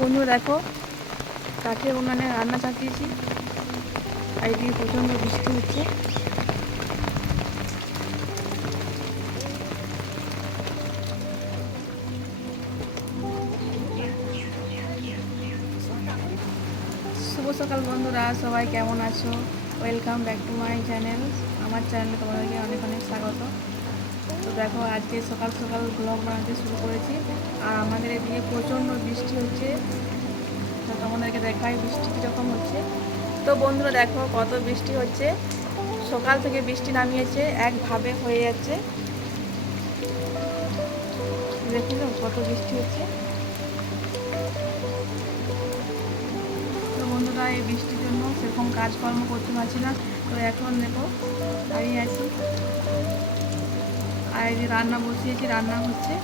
বন্ধুরা দেখো, কাঠের উনানে রান্না চাপিয়েছি আর এদিকে প্রচণ্ড বৃষ্টি হচ্ছে। শুভ সকাল বন্ধুরা, সবাই কেমন আছো? Welcome back to my channel. আমার চ্যানেলে তোমাদেরকে অনেক অনেক স্বাগত। তো দেখো, আজকে সকাল সকাল ব্লগ বানাতে শুরু করেছি আর আমাদের এদিকে প্রচণ্ড বৃষ্টি হচ্ছে। তো তোমাদেরকে দেখাই বৃষ্টি কীরকম হচ্ছে। তো বন্ধুরা দেখো কত বৃষ্টি হচ্ছে, সকাল থেকে বৃষ্টি নামিয়েছে, একভাবে হয়ে যাচ্ছে। দেখুন কত বৃষ্টি হচ্ছে। তো বন্ধুরা এই বৃষ্টির জন্য সেরকম কাজকর্ম করতে পারছি না। তো এখন দেখো দাঁড়িয়ে আছি আর এই যে রান্না বসিয়েছি, রান্না হচ্ছে।